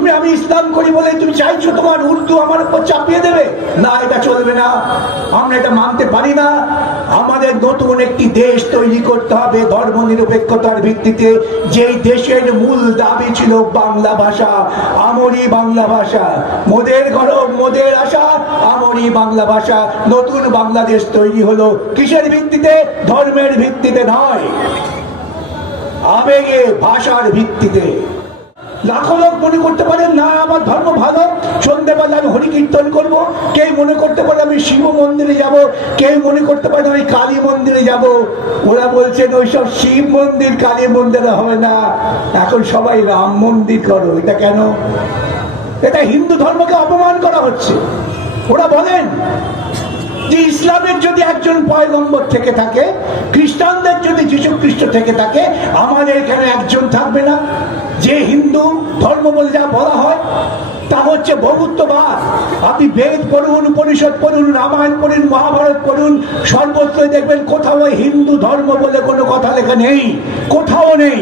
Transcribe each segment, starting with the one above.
তুমি আমি ইসলাম করি বলে তুমি চাইছো তোমার উর্দু আমার উপর চাপিয়ে দেবে? না, এটা চলবে না, আমরা এটা মানতে পারি না। আমাদের নতুন একটি দেশ তৈরি করতে হবে ধর্ম নিরপেক্ষতার ভিত্তিতে, যেই দেশের মূল দাবি ছিল বাংলা ভাষা, আমরি বাংলা ভাষা। মোদের গরব মোদের আশা, আমরি বাংলা ভাষা। নতুন বাংলাদেশ তৈরি হলো কিসের ভিত্তিতে? ধর্মের ভিত্তিতে নয়, আবেগে ভাষার ভিত্তিতে। লাখো লোক মনে করতে পারেন না আমার ধর্ম ভালো, সন্ধ্যেবেলা আমি হরি কীর্তন করবো। কেউ মনে করতে পারে আমি শিব মন্দিরে যাব, কেউ মনে করতে পারে আমি কালী মন্দিরে যাব। ওরা বলছেন ওইসব শিব মন্দির কালী মন্দিরে হবে না, এখন সবাই রাম মন্দির করো। এটা কেন? এটা হিন্দু ধর্মকে অপমান করা হচ্ছে। ওরা বলেন যে ইসলামের যদি একজন পয়গম্বর থেকে থাকে, খ্রিস্টানদের যদি যীশু খ্রিস্ট থেকে থাকে, আমাদের এখানে একজন থাকবে না? যে হিন্দু ধর্ম বলে যা বলা হয় তা হচ্ছে বহুত্ববাদ। আপনি বেদ পড়ুন, উপনিষদ পড়ুন, রামায়ণ পড়ুন, মহাভারত পড়ুন, সর্বত্রই দেখবেন কোথাও হিন্দু ধর্ম বলে কোনো কথা লেখা নেই, কোথাও নেই।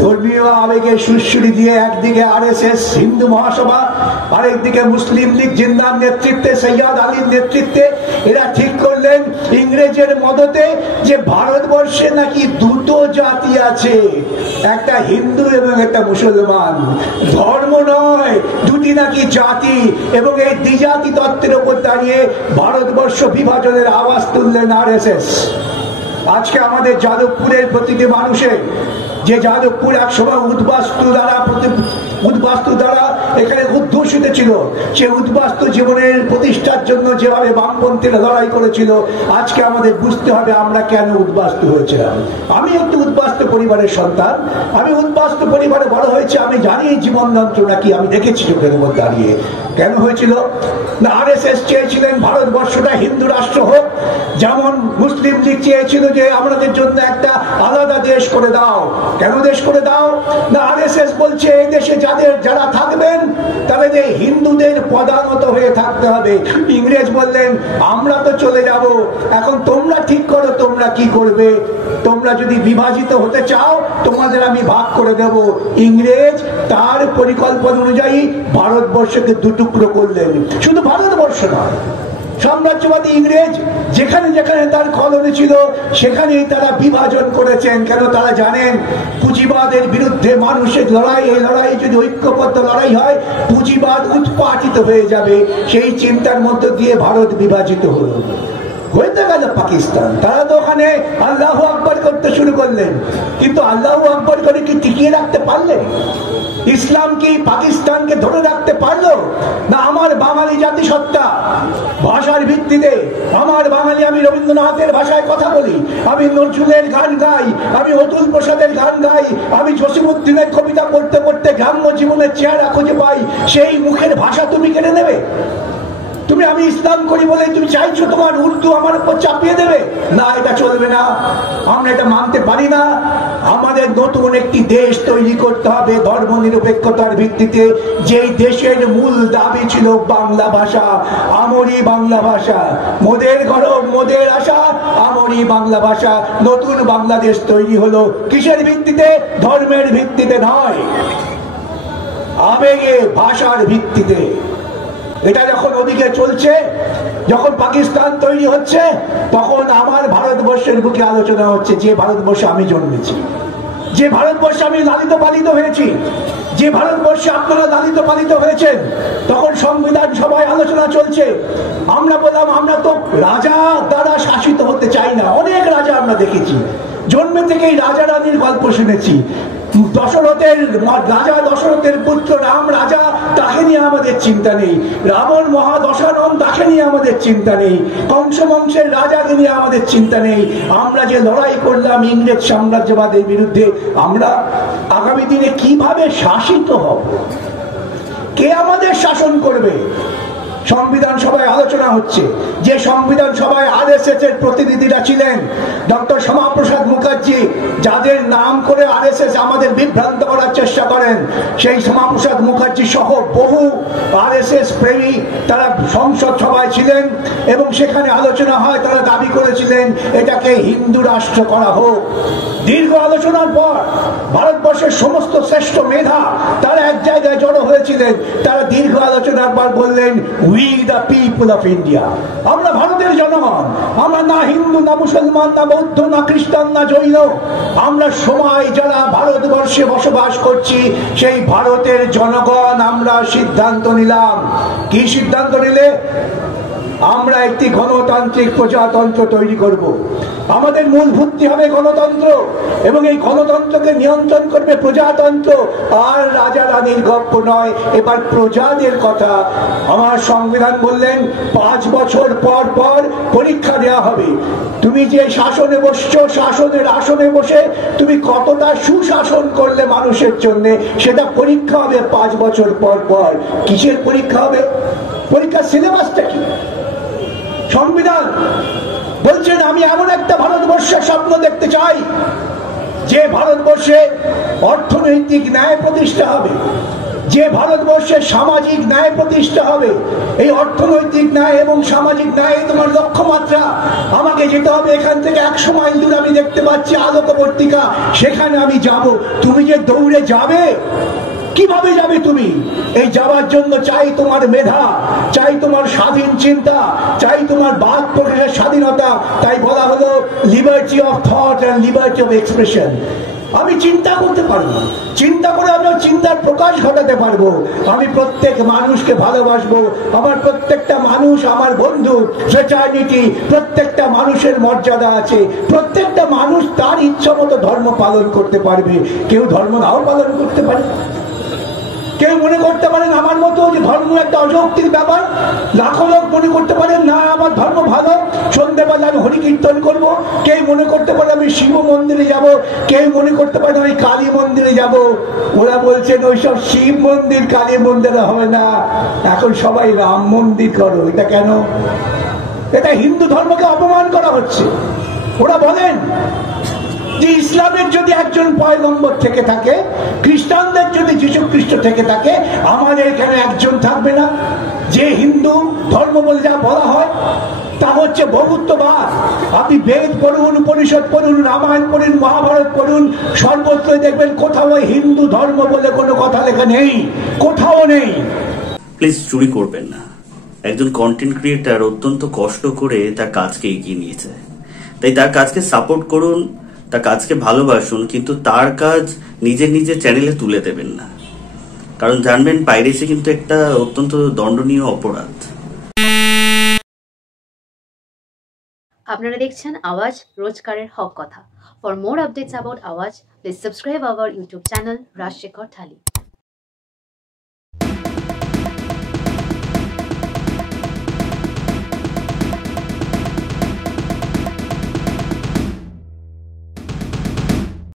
ধর্মীয় আবেগে সুরসুরি দিয়ে একদিকে আরএসএস হিন্দু মহাসভা, আরেকদিকে মুসলিম লীগ জিন্নার নেতৃত্বে, সৈয়দ আলীর নেতৃত্বে এরা ঠিক করলেন ইংরেজের মদতে যে ভারতবর্ষে নাকি দুটো জাতি আছে, একটা হিন্দু এবং একটা মুসলমান। ধর্ম নয়, দুটি নাকি জাতি। এবং এই দ্বিজাতি তত্ত্বের উপর দাঁড়িয়ে ভারতবর্ষ বিভাজনের আওয়াজ তুললেন আরএসএস। আজকে আমাদের যাদবপুরের প্রতিটি মানুষের, যে যাদবপুর একসময় উদ্বাস্তু দ্বারা এখানে উদ্ঘোষিত ছিল, সে উদ্বাস্তু জীবনের প্রতিষ্ঠার জন্য যেভাবে বামপন্থীরা লড়াই করেছিল, আজকে আমাদের বুঝতে হবে আমরা কেন উদ্বাস্তু হয়েছিলাম। আমি একটু উদ্বাস্তু পরিবারের সন্তান, আমি উদ্বাস্তু পরিবারে বড় হয়েছে, আমি জানি জীবন যন্ত্রণা কি, আমি দেখেছি চোখের উপর দাঁড়িয়ে। কেন হয়েছিল না? আরএসএস চেয়েছিলেন ভারতবর্ষটা হিন্দু রাষ্ট্র হোক, যেমন মুসলিম লীগ চেয়েছিল যে আমাদের জন্য একটা আলাদা দেশ করে দাও। কেন দেশ করে দাও না? আরএসএস বলছে এই দেশে যারা থাকবেন তাহলে যে হিন্দুদের প্রধানত হয়ে থাকতে হবে। ইংরেজ বললেন আমরা তো চলে যাব, এখন তোমরা ঠিক করো তোমরা কি করবে। তোমরা যদি বিভাজিত হতে চাও তোমাদের আমি ভাগ করে দেব। ইংরেজ তার পরিকল্পনা অনুযায়ী ভারতবর্ষকে দুটুকরো করলেন। শুধু ভারতবর্ষ নয়, সাম্রাজ্যবাদী ইংরেজ যেখানে যেখানে তার কলোনি ছিল সেখানেই তারা বিভাজন করেছেন। কেন? তারা জানেন পুঁজিবাদের বিরুদ্ধে মানুষের লড়াই, এই লড়াই যদি ঐক্যবদ্ধ লড়াই হয় পুঁজিবাদ উৎপাটিত হয়ে যাবে। সেই চিন্তার মধ্য দিয়ে ভারত বিভাজিত হলো। হইতে গেল পাকিস্তান, তারা তো ওখানে আল্লাহু আকবার করতে শুরু করলেন, কিন্তু আল্লাহু আকবার করে কি টিকিয়ে রাখতে পারলেন? ইসলাম কি পাকিস্তানকে ধরে রাখতে পারলো না? আমার বাঙালি জাতিসত্তা ভাষার ভিত্তিতে, আমার বাঙালি, আমি রবীন্দ্রনাথের ভাষায় কথা বলি, আমি নজরুলের গান গাই, আমি অতুল প্রসাদের গান গাই, আমি জসিমউদ্দিনের কবিতা পড়তে পড়তে গ্রাম্য জীবনের চেহারা খুঁজে পাই, সেই মুখের ভাষা তুমি কেড়ে নেবে? তুমি আমি ইসলাম করি বলে তুমি চাইছো তোমার উর্দু আমার উপর চাপিয়ে দেবে? না, এটা চলবে না, আমরা এটা মানতে পারি না। আমাদের নতুন একটি দেশ তৈরি করতে হবে ধর্ম নিরপেক্ষতার ভিত্তিতে, যেই দেশের মূল দাবি ছিল বাংলা ভাষা, আমরি বাংলা ভাষা। মোদের গরব মোদের আশা, আমরি বাংলা ভাষা। নতুন বাংলাদেশ তৈরি হলো কিসের ভিত্তিতে? ধর্মের ভিত্তিতে নয়, আবেগে ভাষার ভিত্তিতে। এটা যখন ওদিকে চলছে, যখন পাকিস্তান তৈরি হচ্ছে, তখন আমার ভারতবর্ষের বুকে আলোচনা হচ্ছে, যে ভারতবর্ষে আমি জন্মেছি, যে ভারতবর্ষে আমি লালিত পালিত হয়েছি, যে ভারতবর্ষে আপনারা লালিত পালিত হয়েছেন। তখন সংবিধান সভায় আলোচনা চলছে। আমরা বললাম আমরা তো রাজা দ্বারা শাসিত হতে চাই না। অনেক রাজা আমরা দেখেছি, জন্মে থেকেই রাজা রানীর গল্প শুনেছি। রাজা দশরথের পুত্র রাম রাজা, তাকে নিয়ে আমাদের চিন্তা নেই। রাবণ মহাদশানন, তাকে নিয়ে আমাদের চিন্তা নেই। কংস বংশের রাজাকে নিয়ে আমাদের চিন্তা নেই। আমরা যে লড়াই করলাম ইংরেজ সাম্রাজ্যবাদের বিরুদ্ধে, আমরা আগামী দিনে কিভাবে শাসিত হব, কে আমাদের শাসন করবে, সংবিধান সভায় আলোচনা হচ্ছে, যে সংবিধান সভায় আরএসএস এর প্রতিনিধিরা ছিলেন, ডক্টর শ্যামাপ্রসাদ মুখার্জি, যাদের নাম করে আরএসএস আমাদের বিভ্রান্ত করার চেষ্টা করেন, সেই শ্যামাপ্রসাদ মুখার্জি সহ বহু আরএসএস প্রেমী তারা সংসদ সভায় ছিলেন এবং সেখানে আলোচনা হয়। তারা দাবি করেছিলেন এটাকে হিন্দু রাষ্ট্র করা হোক। দীর্ঘ আলোচনার পর ভারতবর্ষের সমস্ত শ্রেষ্ঠ মেধা তারা এক জায়গায় জড়ো হয়েছিলেন। তারা দীর্ঘ আলোচনার পর বললেন, we the people of India, আমরা ভারতের জনগণ, আমরা না হিন্দু, না মুসলমান, না বৌদ্ধ, না খ্রিস্টান, না জৈন, আমরা সবাই যারা ভারতবর্ষে বসবাস করছি সেই ভারতের জনগণ। আমরা সিদ্ধান্ত নিলাম, কি সিদ্ধান্ত নিলে? আমরা একটি গণতান্ত্রিক প্রজাতন্ত্র তৈরি করব। আমাদের মূল ভিত্তি হবে গণতন্ত্র এবং এই গণতন্ত্রকে নিয়ন্ত্রণ করবে প্রজাতন্ত্র। আর রাজা রানীর গপ্প নয়, এবার প্রজাদের কথা। আমার সংবিধান বললেন 5 বছর পর পর পরীক্ষা দেওয়া হবে। তুমি যে শাসনে বসছো, শাসনের আসনে বসে তুমি কতটা সুশাসন করলে মানুষের জন্য, সেটা পরীক্ষা হবে 5 বছর পর পর। কিসের পরীক্ষা হবে? পরীক্ষার সিলেবাসটা কি? সংবিধান বলছেন আমি এমন একটা ভারতবর্ষের স্বপ্ন দেখতে চাই যে ভারতবর্ষে অর্থনৈতিক ন্যায় প্রতিষ্ঠা হবে, যে ভারতবর্ষের সামাজিক ন্যায় প্রতিষ্ঠা হবে। এই অর্থনৈতিক ন্যায় এবং সামাজিক ন্যায় তোমার লক্ষ্যমাত্রা। আমাকে যেতে হবে এখান থেকে 100 মাইল দূরে, আমি দেখতে পাচ্ছি আলোকবর্তিকা, সেখানে আমি যাব। তুমি যে দৌড়ে যাবে, কিভাবে যাবে তুমি? এই যাওয়ার জন্য চাই তোমার মেধা, চাই তোমার স্বাধীন চিন্তা, চাই তোমার বাক প্রকাশের স্বাধীনতা। তাই বলা হলো liberty of thought and liberty of expression. আমি চিন্তা করতে পারবো, চিন্তা করে আমি চিন্তার প্রকাশ ঘটাতে পারবো। আমি প্রত্যেক মানুষকে ভালোবাসবো, আমার প্রত্যেকটা মানুষ আমার বন্ধু। ফ্রেটার্নিটি, প্রত্যেকটা মানুষের মর্যাদা আছে, প্রত্যেকটা মানুষ তার ইচ্ছা মতো ধর্ম পালন করতে পারবে। কেউ ধর্ম নাও পালন করতে পারে। কেউ মনে করতে পারেন আমার মতো যে ধর্ম একটা অযৌক্তিক ব্যাপার। লাখো লোক মনে করতে পারেন না আমার ধর্ম ভালো, সন্ধ্যেবেলা আমি হরি কীর্তন করবো। কেউ মনে করতে পারে আমি শিব মন্দিরে যাব, কেউ মনে করতে পারে আমি কালী মন্দিরে যাব। ওরা বলছেন ওইসব শিব মন্দির কালী মন্দিরে হবে না, এখন সবাই রাম মন্দির করো। এটা কেন? এটা হিন্দু ধর্মকে অপমান করা হচ্ছে। ওরা বলেন যে ইসলামের যদি একজন পয়গম্বর থেকে থাকে, খ্রিস্টানদের যদি যীশু খ্রিস্ট থেকে থাকে, আমাদের এখানে একজন থাকবে না? যে হিন্দু ধর্ম বলে যা বলা হয় তা হচ্ছে বহুত্ববাদ। আপনি বেদ পড়ুন, উপনিষদ পড়ুন, রামায়ণ পড়ুন, মহাভারত পড়ুন, সর্বত্র দেখবেন কোথাও হিন্দু ধর্ম বলে কোনো কথা লেখা নেই, কোথাও নেই। প্লিজ চুরি করবেন না। একজন কন্টেন্ট ক্রিয়েটার অত্যন্ত কষ্ট করে তার কাজকে এগিয়ে নিয়েছে, তাই তার কাজকে সাপোর্ট করুন, তার কাজকে ভালোবাসুন, কিন্তু তার কাজ নিজের চ্যানেলে তুলে দেবেন না। কারণ জানবেন পাইরেসি কিন্তু একটা অত্যন্ত দণ্ডনীয় অপরাধ। আপনারা দেখছেন আওয়াজ, রোজকারের হক কথা। For more updates about Awaaz, please subscribe our YouTube channel Rajshekhar thali.